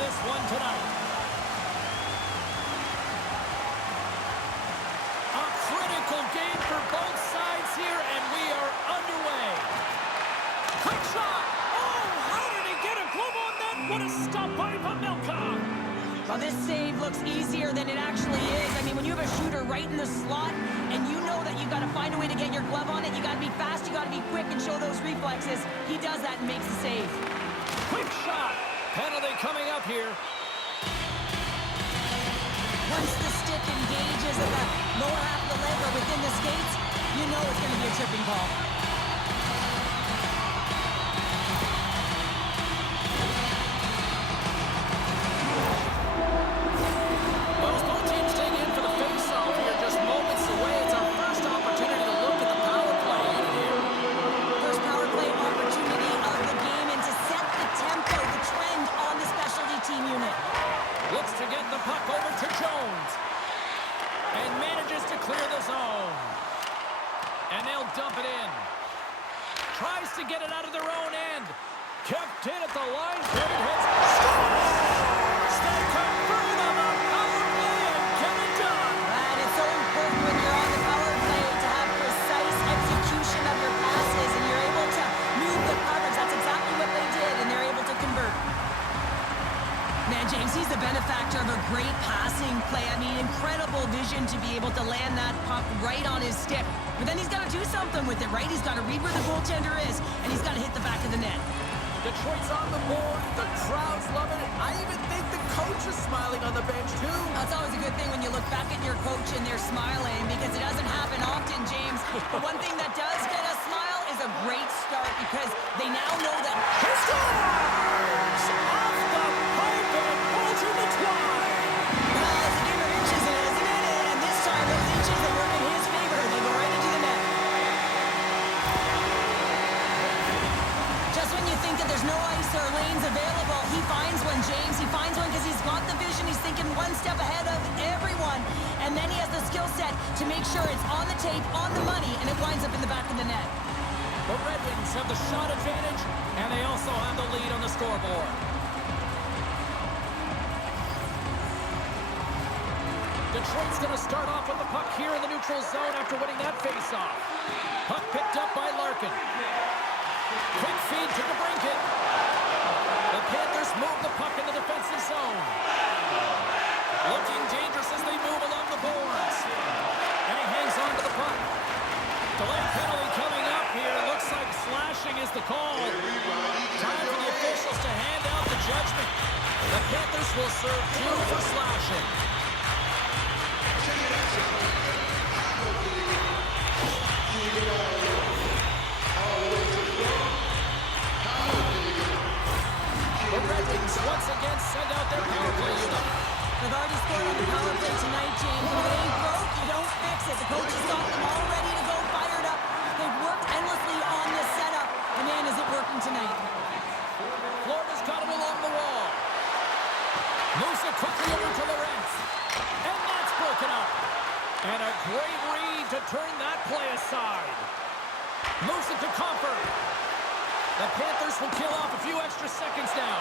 this one tonight. A critical game for both sides here, and we are underway. Quick shot! Oh, how did he get a glove on that? What a stop by Pamelka! Well, this save looks easier than it actually is. I mean, when you have a shooter right in the slot, and you know that you've got to find a way to get your glove on it, you got to be fast, you got to be quick, and show those reflexes. He does that and makes the save. Quick shot! Penalty coming up here. Once the stick engages at the lower half of the leg or within the skates, you know it's going to be a tripping call. Well, as both teams dig in for the face-off here, just moments away. It's our first opportunity to look at the power play unit here. First power play opportunity of the game, and to set the tempo, the trend on the specialty team unit. Looks to get the puck over to Jones. And manages to clear the zone. And they'll dump it in. Tries to get it out of their own end. Kept in at the line. Great hits. Scores! They convert on the power play and get it done. And it's so important when you're on the power play to have precise execution of your passes, and you're able to move the coverage. That's exactly what they did, and they're able to convert. Man, James, he's the benefactor of a great passing play. I mean, incredible vision to be able to land that puck right on his stick. But then he's got to do something with it, right? He's got to read where the goaltender is, and he's got to hit the back of the net. Detroit's on the board. The crowd's loving it. I even think the coach is smiling on the bench, too. That's always a good thing when you look back at your coach and they're smiling, because it doesn't happen often, James. But one thing that does get a smile is a great start, because they now know that... He scores! Off the pipe and balls in the twine. Well, it's a game of inches, isn't it? And this time, those inches, they work in his favor. They go right into the net. Just when you think that there's no ice or lanes available, he finds one, James. He finds one because he's got the vision. He's thinking one step ahead of everyone. And then he has the skill set to make sure it's on the tape, on the money, and it winds up in the back of the net. The Red Wings have the shot advantage, and they also have the lead on the scoreboard. Detroit's going to start off with the puck here in the neutral zone after winning that faceoff. Puck picked up by Larkin. Quick feed to DeBrincat. The Panthers move the puck in the defensive zone. Looking dangerous as they move along the boards. And he hangs on to the puck. Delay penalty coming up here. Looks like slashing is the call. Time for the officials to hand out the judgment. The Panthers will serve 2 for slashing. The Red Wings once again send out their power play unit. They've already scored on the power play tonight, James. If it ain't broke, you don't fix it. The coach has got them all ready to go, fired up. They've worked endlessly on this setup. And man, is it working tonight. Florida's got it along the wall. Moves it quickly over to Lorentz. And that's broken up. And a great read to turn that play aside. Moves it to Comfort. The Panthers will kill off a few extra seconds now.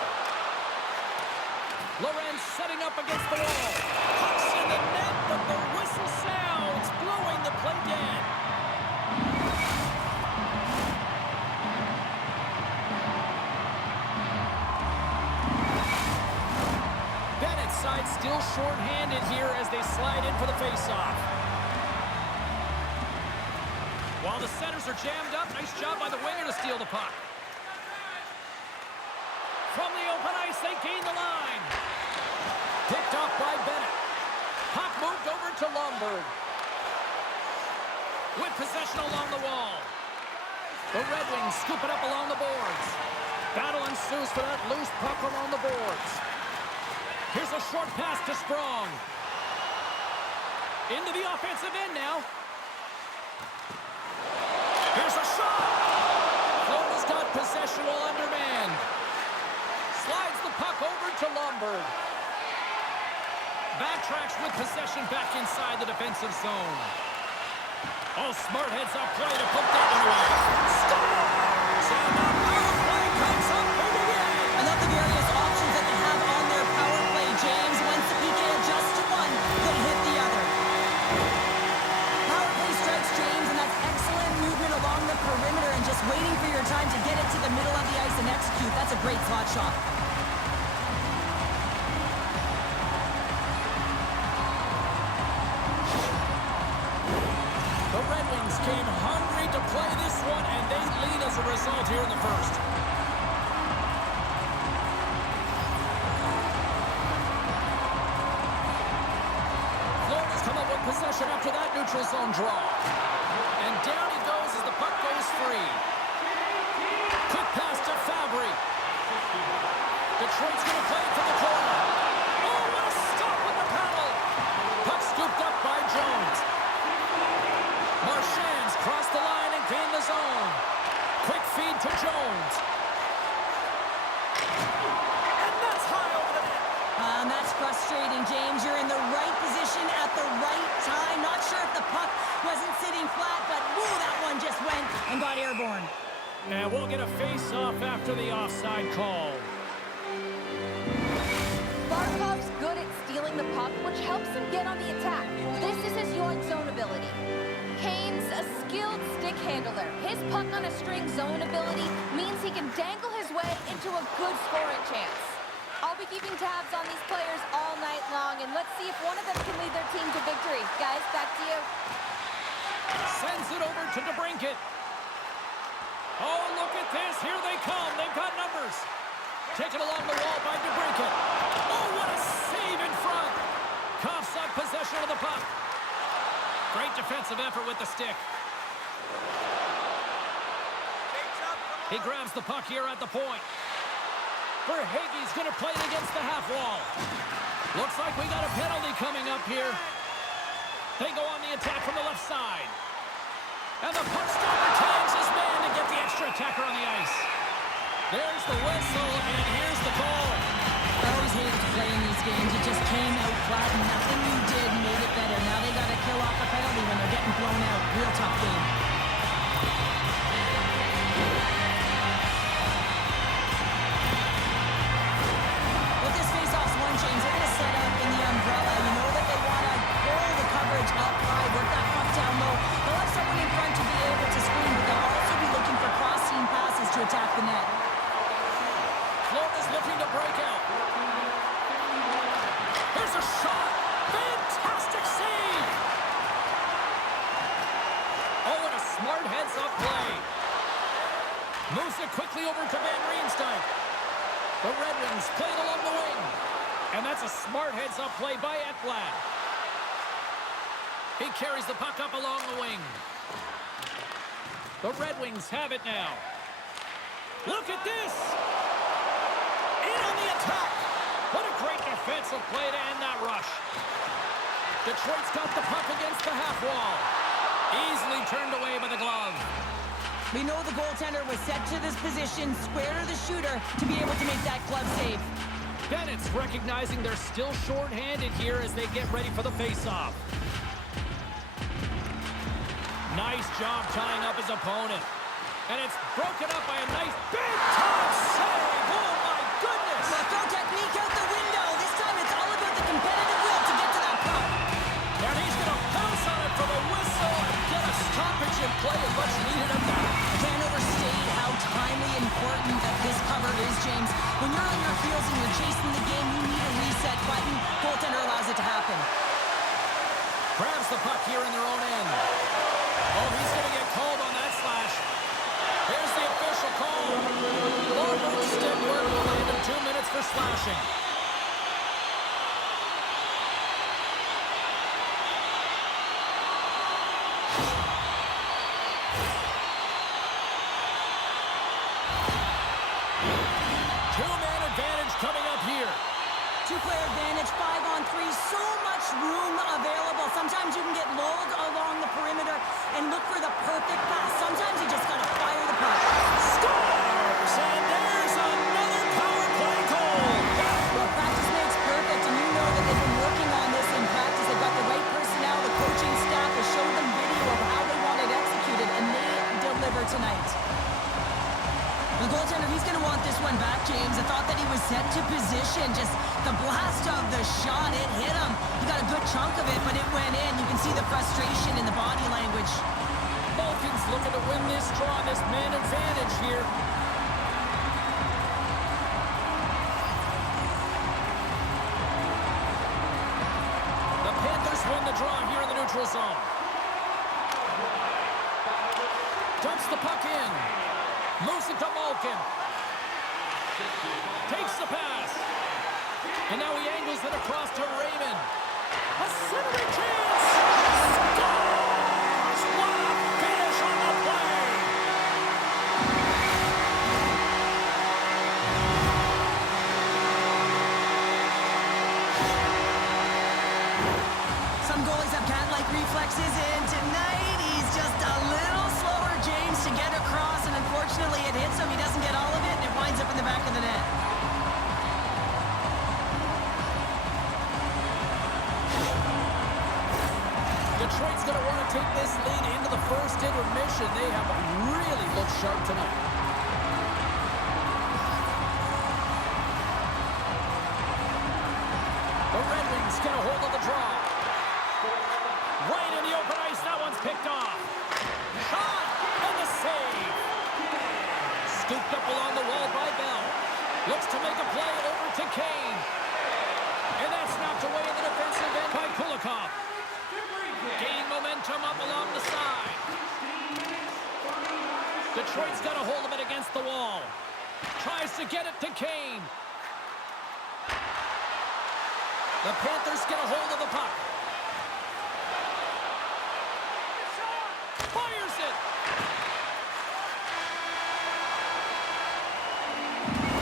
Lorentz setting up against the wall. Pucks in the net, but the whistle sounds, blowing the play dead. Bennett's side still short-handed here as they slide in for the face-off. While the centers are jammed up, nice job by the winger to steal the puck. From the open ice, they gain the line. Picked off by Bennett. Puck moved over to Lomberg. With possession along the wall. The Red Wings scoop it up along the boards. Battle ensues for that loose puck along the boards. Here's a short pass to Sprong. Into the offensive end now. Here's a shot. Florida's got possession while undermanned. Slides the puck over to Lomberg. Backtracks with possession back inside the defensive zone. Oh, smart heads up play to put that one away. Scores! And the power play comes up big again. I love the various options that they have on their to get it to the middle of the ice and execute. That's a great slot shot. The Red Wings came hungry to play this one, and they lead as a result here in the first. Florida's come up with possession after that neutral zone draw. And down he goes as the puck goes free. Quick pass to Fabry. Detroit's going to play it from the corner. Oh, what a stop with the paddle. Puck scooped up by Jones. Marchand's crossed the line and gained the zone. Quick feed to Jones. And that's high over the net. That's frustrating, James. You're in the right position at the right time. Not sure if the puck wasn't sitting flat, but woo, that one just went and got airborne. And we'll get a face-off after the offside call. Barkov's good at stealing the puck, which helps him get on the attack. This is his yawn zone ability. Kane's a skilled stick handler. His puck on a string zone ability means he can dangle his way into a good scoring chance. I'll be keeping tabs on these players all night long, and let's see if one of them can lead their team to victory. Guys, back to you. Sends it over to DeBrincat. Oh, look at this. Here they come. They've got numbers. Taken along the wall by DeBrincat. Oh, what a save in front. Coughs on possession of the puck. Great defensive effort with the stick. He grabs the puck here at the point. Verhaeghe's going to play it against the half wall. Looks like we got a penalty coming up here. They go on the attack from the left side. And the puck stopper tags his man to get the extra attacker on the ice. There's the whistle, and here's the call. I always hated to play in these games. It just came out flat, and nothing you did made it better. Now they got to kill off a penalty when they're getting blown out. Real tough game. What this face-off's one, James, they're going to set up in the umbrella. You know that they want to pull the coverage up high, work that puck down low. They'll have someone in front to be able to screen, but they'll also be looking for cross-team passes to attack the net. Florida's looking to break out. There's a shot. Fantastic save. Oh, and a smart heads-up play. Moves it quickly over to Van Riemsdyk. The Red Wings play it along the wing. And that's a smart heads-up play by Ekblad. He carries the puck up along the wing. The Red Wings have it now. Look at this. In on the attack. What a great defensive play to end that rush. Detroit's got the puck against the half wall. Easily turned away by the glove. We know the goaltender was set to this position, square to the shooter, to be able to make that glove save. Bennett's recognizing they're still short-handed here as they get ready for the face-off. Nice job tying up his opponent. And it's broken up by a nice big-time save. Oh, my goodness. Well, throw technique out the window. This time it's all about the competitive will to get to that puck. And he's going to pounce on it for the whistle and get a stoppage in play as much needed at that. I can't overstate how timely and important that this cover is, James. When you're on your heels and you're chasing the game, you need a reset button. Goaltender allows it to happen. Grabs the puck here in their own end. Oh, he's going to get called on that slash. Here's the official call. Lorbert's stick work will land him 2 minutes for slashing. Two-man advantage coming up here. Two-player advantage, 5-on-3, so much room available. Sometimes you can get lulled along the perimeter and look for the perfect pass. Sometimes you just gotta fire the puck. Scores! And there's another power play goal. Well, practice makes perfect, and you know that they've been working on this in practice. They've got the right personnel, the coaching staff has shown them video of how they want it executed, and they deliver tonight. The goaltender, he's going to want this one back, James. I thought that he was set to position. Just the blast of the shot, it hit him. He got a good chunk of it, but it went in. You can see the frustration in the body language. Balkans looking to win this his straw on this man advantage here. The Panthers win the draw here in the neutral zone. Dumps the puck in. Moves it to Malkin. Takes the pass. And now he angles it across to Raymond. A centering chance. Scores! What a finish on the play! Some goalies have cat-like reflexes, and tonight he's just a little slower, James, to get across, and unfortunately it hits him. He doesn't get all of it, and it winds up in the back of the net. Detroit's going to want to take this lead into the first intermission. They have really looked sharp tonight. The Red Wings get a hold of the draw. Right in the open ice, that one's picked off. Shot, and the save. Scooped up along the wall by Bell. Looks to make a play over to Kane. And that's knocked away in the defensive end by Kulikov. Gaining momentum up along the side. Detroit's got a hold of it against the wall. Tries to get it to Kane. The Panthers get a hold of the puck. Fires it.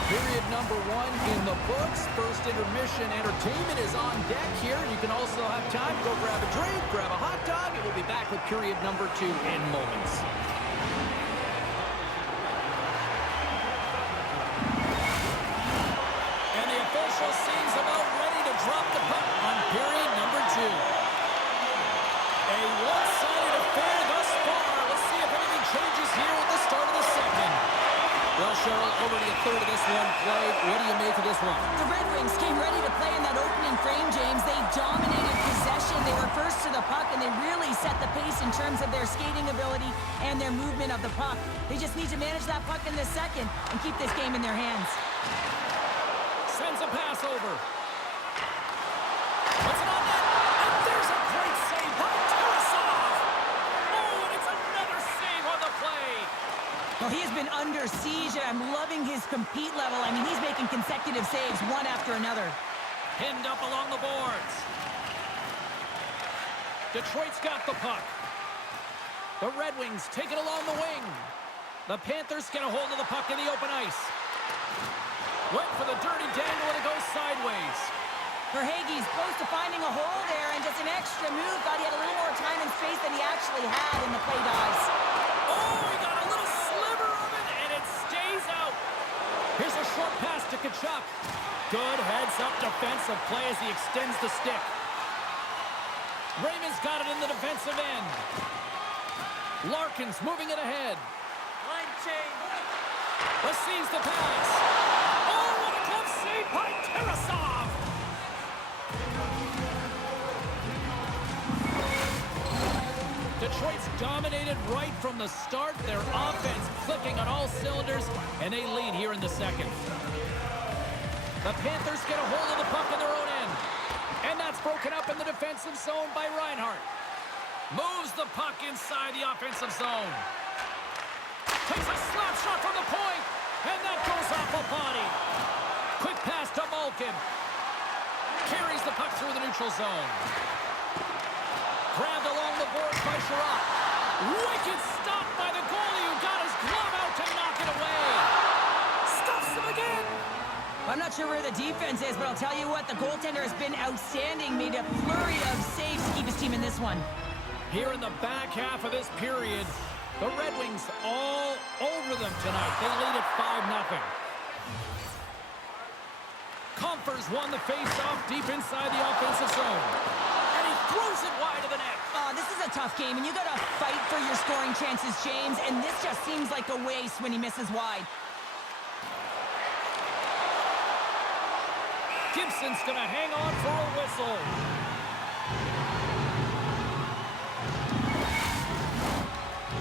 Period number 1 in the books. First intermission entertainment is on deck here. You can also have time to go grab a drink, grab a hot dog, and we'll be back with period number 2 in moments. And the official seems about ready to drop the puck on period number 2. A one-sided affair thus far. Let's see if anything changes here at the start of the second. Well, Cheryl, already a third of this one played. What do you make of this one? The Red Wings came ready to play in that opening frame, James. They dominated possession. They were first to the puck, and they really set the pace in terms of their skating ability and their movement of the puck. They just need to manage that puck in the second and keep this game in their hands. Sends a pass over. Puts it on net. And there's a great save by Tarasov. Oh, and it's another save on the play. Well, he has been under siege, and I'm loving his compete level. I mean, he's making consecutive saves one after another. Pinned up along the boards. Detroit's got the puck. The Red Wings take it along the wing. The Panthers get a hold of the puck in the open ice. Went for the dirty dangle, and it goes sideways. Verhaeghe's close to finding a hole there, and just an extra move. Thought he had a little more time and space than he actually had, and the play dies. Oh, he got a little sliver of it, and it stays out. Here's a short pass to Tkachuk. Good heads-up defensive play as he extends the stick. Raymond's got it in the defensive end. Larkin's moving it ahead. Line change. Receives the pass. Oh, what a glove save by Tarasov. Detroit's dominated right from the start. Their offense clicking on all cylinders, and they lead here in the second. The Panthers get a hold of the puck in their own end. And that's broken up in the defensive zone by Reinhart. Moves the puck inside the offensive zone. Takes a slap shot from the point, and that goes off a body. Quick pass to Malkin. Carries the puck through the neutral zone. Grabbed along the boards by Sherratt. Wicked stop by the goalie who got his glove out to knock it away. Stuffs him again. I'm not sure where the defense is, but I'll tell you what, the goaltender has been outstanding. Made a flurry of saves to keep his team in this one. Here in the back half of this period, the Red Wings all over them tonight. They lead at 5-0. Compher's won the face-off deep inside the offensive zone. And he throws it wide of the net. This is a tough game, and you got to fight for your scoring chances, James, and this just seems like a waste when he misses wide. Gibson's going to hang on for a whistle.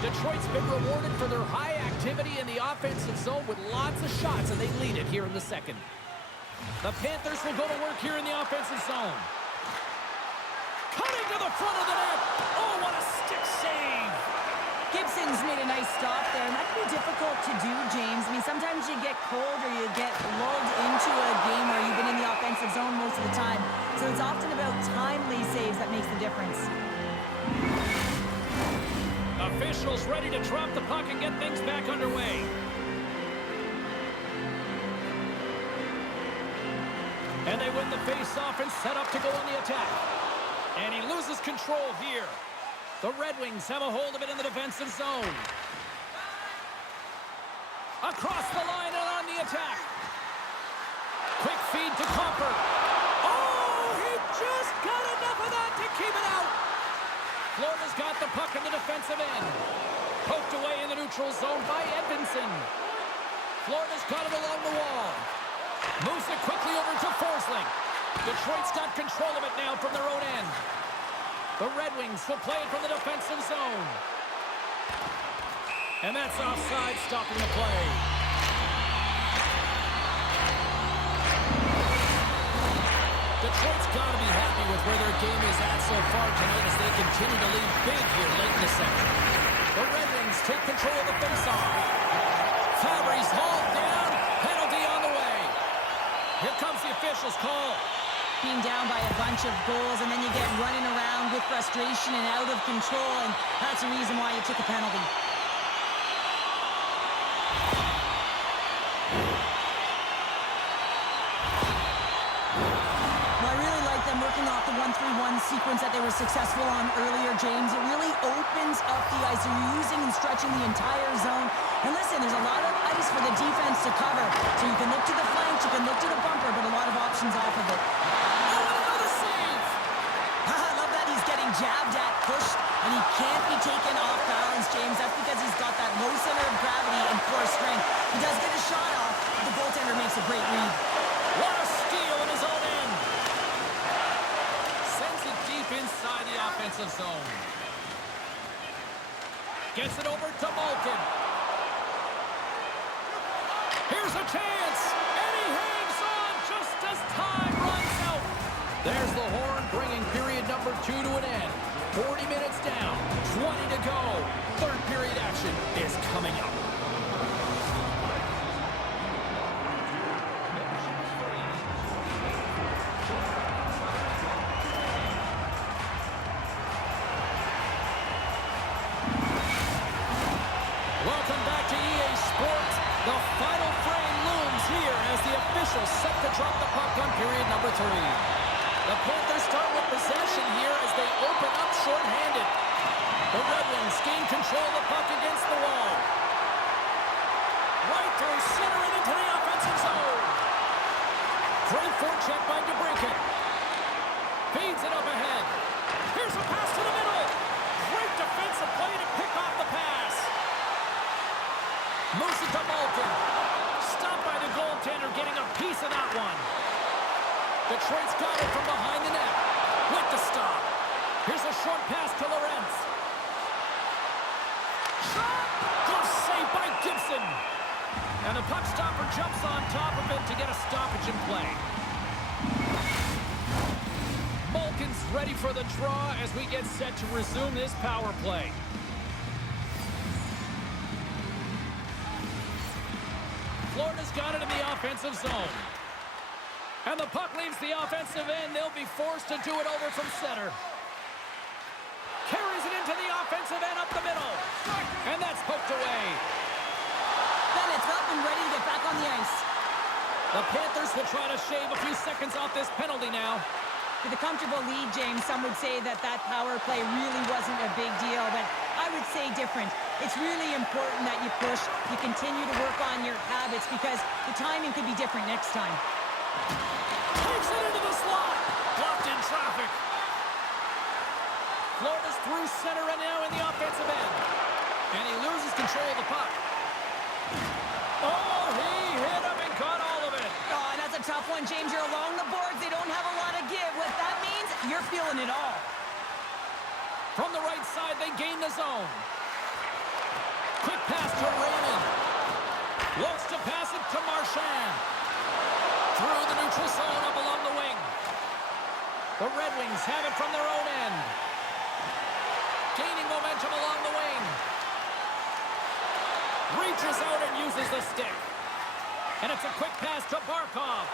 Detroit's been rewarded for their high activity in the offensive zone with lots of shots, and they lead it here in the second. The Panthers will go to work here in the offensive zone. Cutting to the front of the net. Oh, what a stick save. Gibson's made a nice stop there, and that can be difficult to do, James. I mean, sometimes you get cold or you get lulled into a game where you've been in the offensive zone most of the time. So it's often about timely saves that makes the difference. Officials ready to drop the puck and get things back underway. And they win the face-off and set up to go on the attack. And he loses control here. The Red Wings have a hold of it in the defensive zone. Across the line and on the attack. Quick feed to Comper. Oh, he just got enough of that to keep it out. Florida's got the puck in the defensive end. Poked away in the neutral zone by Edvinsson. Florida's got it along the wall. Moves it quickly over to Forsling. Detroit's got control of it now from their own end. The Red Wings will play it from the defensive zone. And that's offside, stopping the play. Detroit's got to be happy with where their game is at so far tonight as they continue to lead big here late in the second. The Red Wings take control of the faceoff. Fabry's hauled down. Penalty on the way. Here comes the official's call. Being down by a bunch of goals, and then you get running around with frustration and out of control, and that's the reason why you took a penalty. Well, I really like them working off the 1-3-1 sequence that they were successful on earlier, James. It really opens up the ice. They're using and stretching the entire zone. And listen, there's a lot of ice for the defense to cover. So you can look to the flanks, you can look to the bumper, but a lot of options off of it. Jabbed at, pushed, and he can't be taken off balance, James. That's because he's got that low center of gravity and core strength. He does get a shot off, but the goaltender makes a great read. What a steal in his own end. Sends it deep inside the offensive zone. Gets it over to Malkin. Here's a chance, and he hangs on just as time runs out. There's the horn, bringing period number 2 to an end. 40 minutes down, 20 to go. Third period action is coming up. Welcome back to EA Sports. The final frame looms here as the officials set to drop the puck on period number 3. The Panthers start with possession here as they open up shorthanded. The Red Wings gain control of the puck against the wall. Right through center and into the offensive zone. Great forecheck by DeBrincat. Feeds it up ahead. Here's a pass to the middle. Great defensive play to pick off the pass. Moves it to Malkin. Stopped by the goaltender, getting a piece of that one. Detroit's got it from behind the net. With the stop. Here's a short pass to Lorentz. Shot! Good save by Gibson. And the puck stopper jumps on top of it to get a stoppage in play. Malkin's ready for the draw as we get set to resume this power play. Florida's got it in the offensive zone. And the puck leaves the offensive end. They'll be forced to do it over from center. Carries it into the offensive end up the middle. And that's poked away. Bennett's up and ready to get back on the ice. The Panthers will try to shave a few seconds off this penalty now. With a comfortable lead, James, some would say that power play really wasn't a big deal, but I would say different. It's really important that you push, you continue to work on your habits because the timing could be different next time. Takes it into the slot. Blocked in traffic. Florida's through center and now in the offensive end. And he loses control of the puck. Oh, he hit him and caught all of it. Oh, and that's a tough one, James. You're along the boards. They don't have a lot of give. What that means, you're feeling it all. From the right side, they gain the zone. Quick pass to Raymond. Looks to pass it to Marchand. Through the neutral zone up along the wing. The Red Wings have it from their own end. Gaining momentum along the wing. Reaches out and uses the stick. And it's a quick pass to Barkov.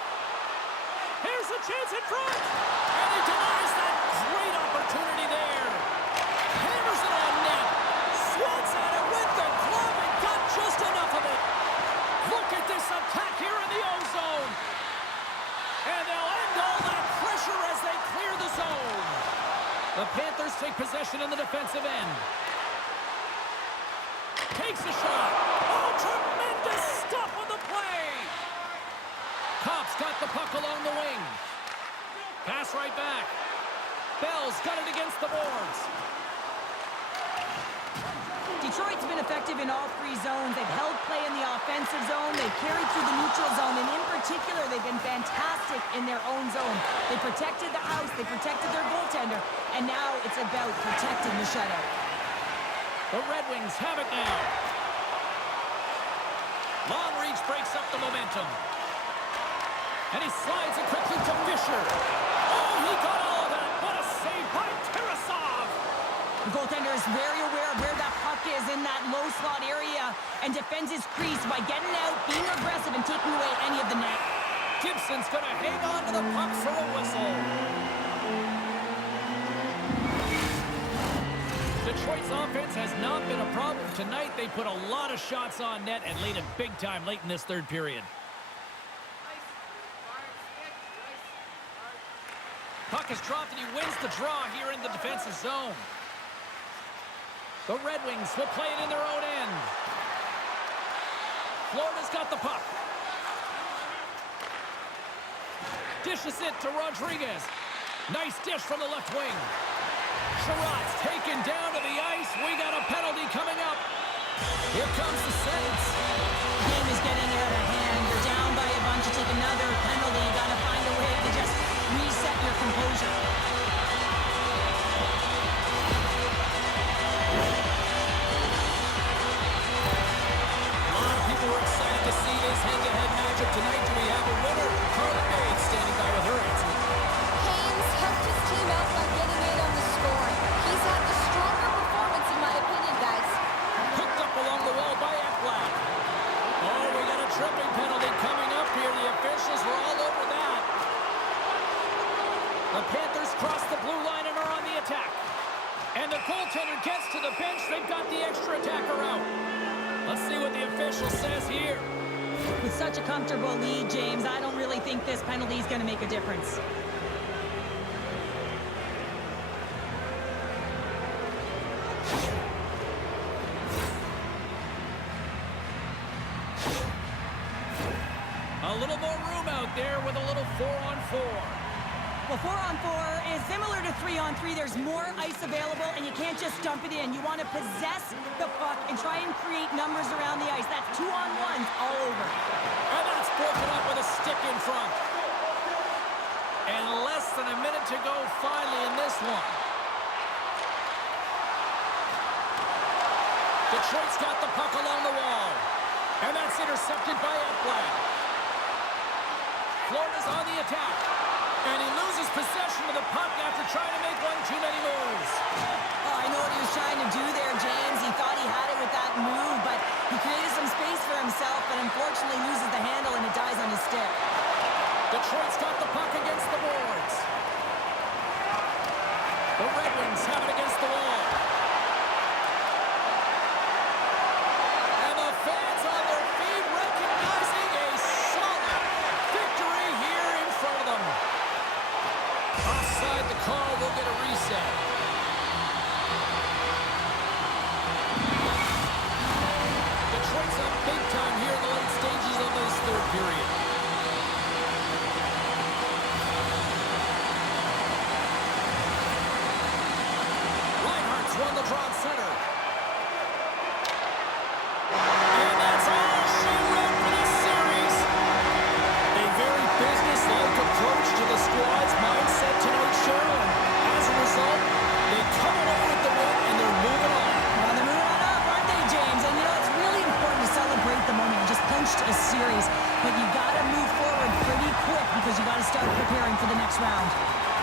Here's a chance in front. And he denies that great opportunity there. Hammers it on net. Swats at it with the glove and got just enough of it. Look at this attack here in the O-zone. And they'll end all that pressure as they clear the zone. The Panthers take possession in the defensive end. Takes a shot. Oh, tremendous stop on the play. Kopp's got the puck along the wing. Pass right back. Bell's got it against the boards. Detroit's been effective in all three zones. They've held play in the offensive zone. They've carried through the neutral zone. And in particular, they've been fantastic in their own zone. They protected the house. They protected their goaltender. And now it's about protecting the shutout. The Red Wings have it now. Long reach breaks up the momentum. And he slides it quickly to Fisher. Oh, he got all of that. What a save by Tarasov. The goaltender is very aware of where that puck is in that low slot area and defends his crease by getting out, being aggressive, and taking away any of the net. Gibson's going to hang on to the puck for a whistle. Detroit's offense has not been a problem tonight. They put a lot of shots on net and laid it big time late in this third period. Puck is dropped and he wins the draw here in the defensive zone. The Red Wings will play it in their own end. Florida's got the puck. Dishes it to Rodriguez. Nice dish from the left wing. Sherrod's taken down to the ice. We got a penalty coming up. Here comes the Saints. The game is getting out of hand. You're down by a bunch. You take another penalty. You got to find a way to just reset your composure. We're excited to see this head-to-head matchup tonight. Do we have a winner? Carla Bates standing by with her answer. Haynes helped his team out by getting in on the scoring. He's had the stronger performance, in my opinion, guys. Picked up along the wall by Ekblad. Oh, we got a tripping penalty coming up here. The officials were all over that. The Panthers cross the blue line and are on the attack. And the goaltender gets to the bench. They've got the extra attacker out. Let's see what the official says here. With such a comfortable lead, James, I don't really think this penalty is going to make a difference. A little more room out there with a little 4-on-4. Well, 4-on-4 is similar to 3-on-3. There's more ice available, and you can't just dump it in. You want to possess the puck and try and create numbers around the ice. That's 2-on-1s all over. And that's broken up with a stick in front. And less than a minute to go finally in this one. Detroit's got the puck along the wall. And that's intercepted by Ekblad. Florida's on the attack. And he loses possession of the puck after trying to make one too many moves. Oh, I know what he was trying to do there, James. He thought he had it with that move, but he created some space for himself, but unfortunately loses the handle and it dies on his stick. Detroit's got the puck against the boards. The Red Wings have it against the wall. And the fans on their feet recognizing a solid victory here in front of them. Offside the call, we'll get a reset.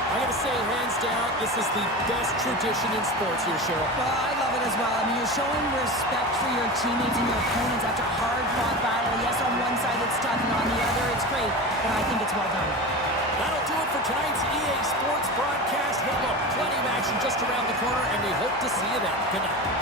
I'm going to say hands down, this is the best tradition in sports here, Cheryl. Well, I love it as well. I mean, you're showing respect for your teammates and your opponents after a hard-fought battle. Yes, on one side it's tough, and on the other it's great, but I think it's well done. That'll do it for tonight's EA Sports broadcast. Hey, look, plenty of action just around the corner, and we hope to see you then. Good night.